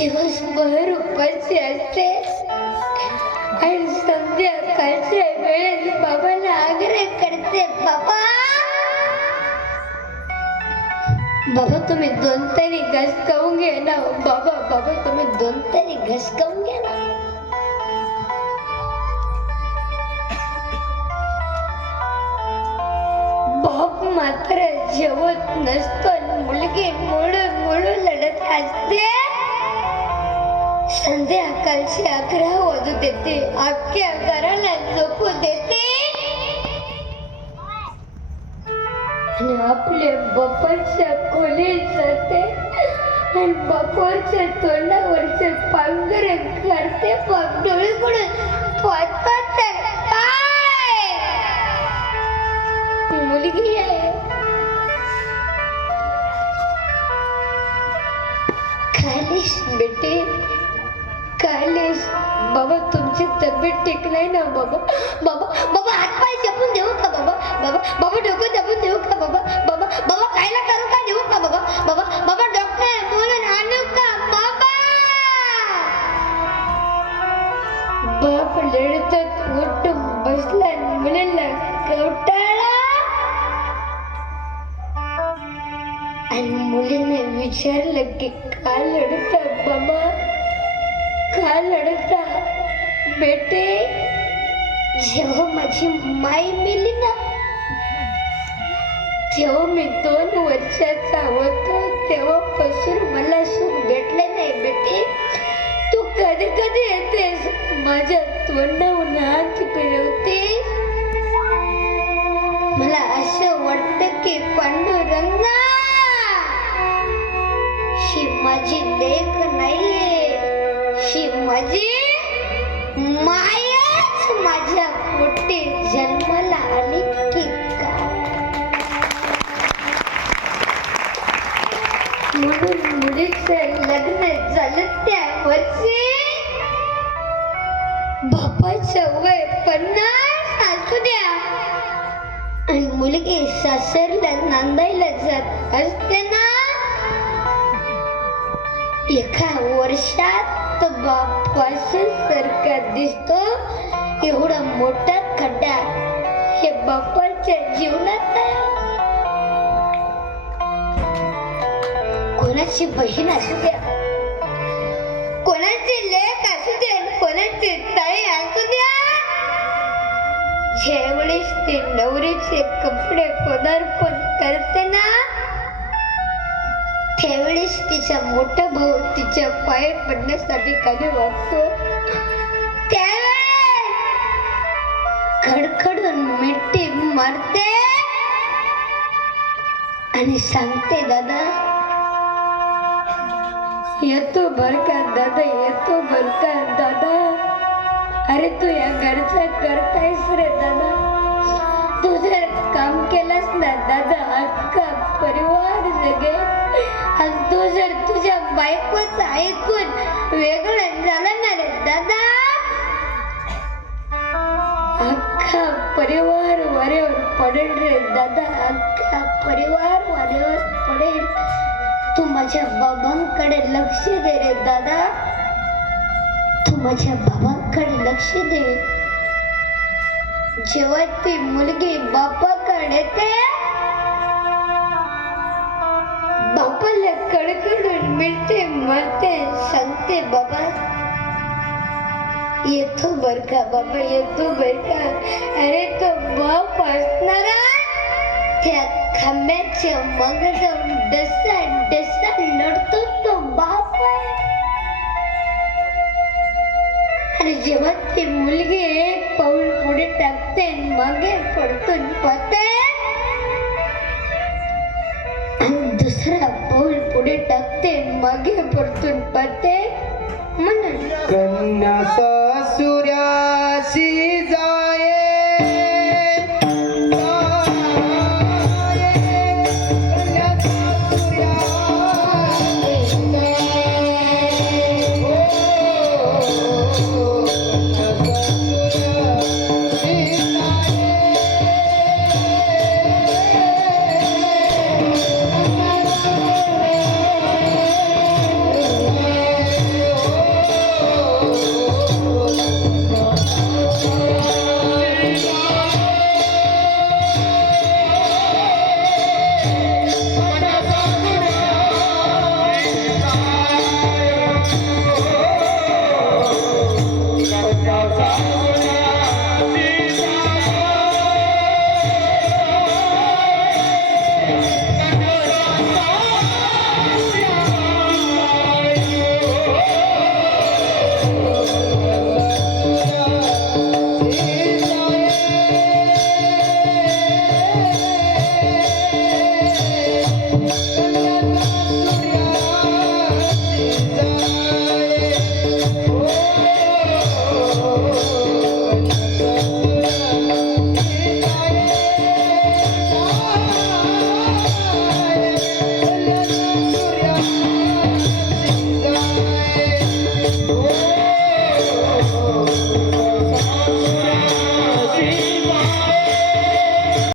दिवसभर उपाशी असते. आणि संध्याकाळच्या वेळेस बाबाला आग्रह करते बाबा! बाबा तुम्ही दोन तरी घस खाऊन घे ना. बाबा बाबा तुम्ही दोन तरी घस खाऊन घे ना. बाप मात्र जेवत नसतो मुलगी मुळ मुळ लढत असते संध्याकाळचे अकरा वाजू देते. अख्ख्या घराला झोपू देते. आणि आपल्या बापाच्या खोलीत जाते. आणि बापाच्या तोंडावरचे पांघर करते बाप डोळे पडून पाच तर काय? मुलगी आहे. खालीस बेटे. चाललेस बाबा तुमची तब्येत ठीक नाही ना बाबा? बाबा बाबा हातपाय जपून देऊ का बाबा? बाबा बाबा डोकं जपून देऊ का बाबा? बाबा बाबा खायला करू का देऊ का बाबा? बाबा बाबा डॉक्टर बोलून आणू का बाबा? बाप लढतात उठ बसला मुलांना मुलीला कवटाळा. आणि मुलीने विचारलं की का लढतात बाबा? का लढता बेटे जेव्हा माझी माई मेली ना जेव्हा मी दोन वर्षाचा होतो. तेव्हापासून मला सुख भेटले नाही बेटे. तू कधी कधी येतेस? माझ्या तोंडावर बापाचं वय पन्नास असू द्या. आणि मुलगी सासरला नांदायला जात असते ना एका वर्षात बापाशी सारखा दिसतो. एवढा मोठा खड्डा हे बापाच्या जीवनात कोणाची बहीण असू द्या. ज्यावेळेस ते नवरीचे कपडे पदार्पण करते ना? त्यावेळेस तिचा मोठा भाऊ तिच्या पाय पडण्यासाठी खाली वागतो? खडखडून मिठी मारते. आणि सांगते दादा येतो बर का दादा खर्च करतायस रे दादा. तुझे काम केलंस ना दादा अख्खा परिवार जगे. आज तू जर तुझ्या बायकोच ऐकून वेगळं झालं ना रे दादा. अख्खा परिवार वरेवर पडेल रे दादा अख्खा परिवार वरेवर पडेल. तू माझ्या बाबांकडे लक्ष दे रे दादा. तू माझ्या बाबांकडे लक्ष दे. जेव्हा ती मुलगी बापाकडे ते बापाला कडकडून मिळते मरते सांगते बाबा. येतो बर का बाबा येतो बर का? अरे तो बाप असणारा त्या खांब्याच्या मग जाऊन डसा टाकते मागे पडतून पते. दुसरा पाऊल पुढे टाकते मागे पडतून पते. म्हणून कन्या सासुऱ्याशी